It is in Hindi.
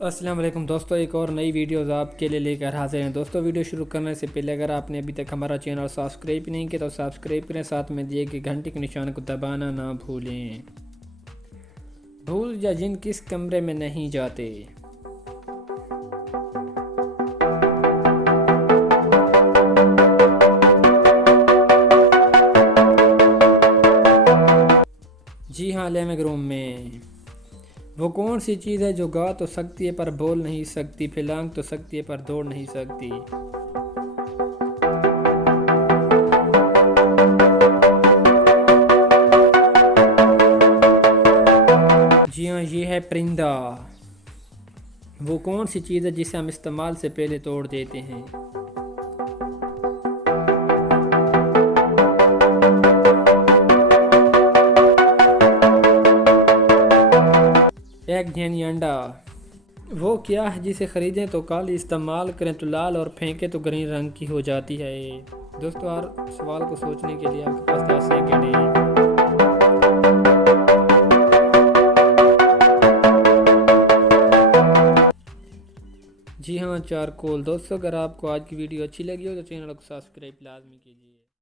अस्सलाम वालेकुम दोस्तों, एक और नई वीडियोज़ आपके लिए लेकर हाजिर हैं। दोस्तों वीडियो शुरू करने से पहले अगर आपने अभी तक हमारा चैनल सब्सक्राइब नहीं किया तो सब्सक्राइब करें, साथ में दिए गए घंटे के निशान को दबाना ना भूलें। भूल या जिन किस कमरे में नहीं जाते। जी हाँ, लिविंग रूम में। वो कौन सी चीज़ है जो गा तो सकती है पर बोल नहीं सकती, फैलांग तो सकती है पर दौड़ नहीं सकती। जी हाँ, ये है परिंदा। वो कौन सी चीज़ है जिसे हम इस्तेमाल से पहले तोड़ देते हैं। एक जैनी अंडा। वो क्या है जिसे ख़रीदें तो काली, इस्तेमाल करें तो लाल और फेंकें तो ग्रीन रंग की हो जाती है। दोस्तों, हर सवाल को सोचने के लिए आपके पास 10 सेकेंड है। जी हाँ, चारकोल। दोस्तों, अगर आपको आज की वीडियो अच्छी लगी हो तो चैनल को सब्सक्राइब लाजमी कीजिए।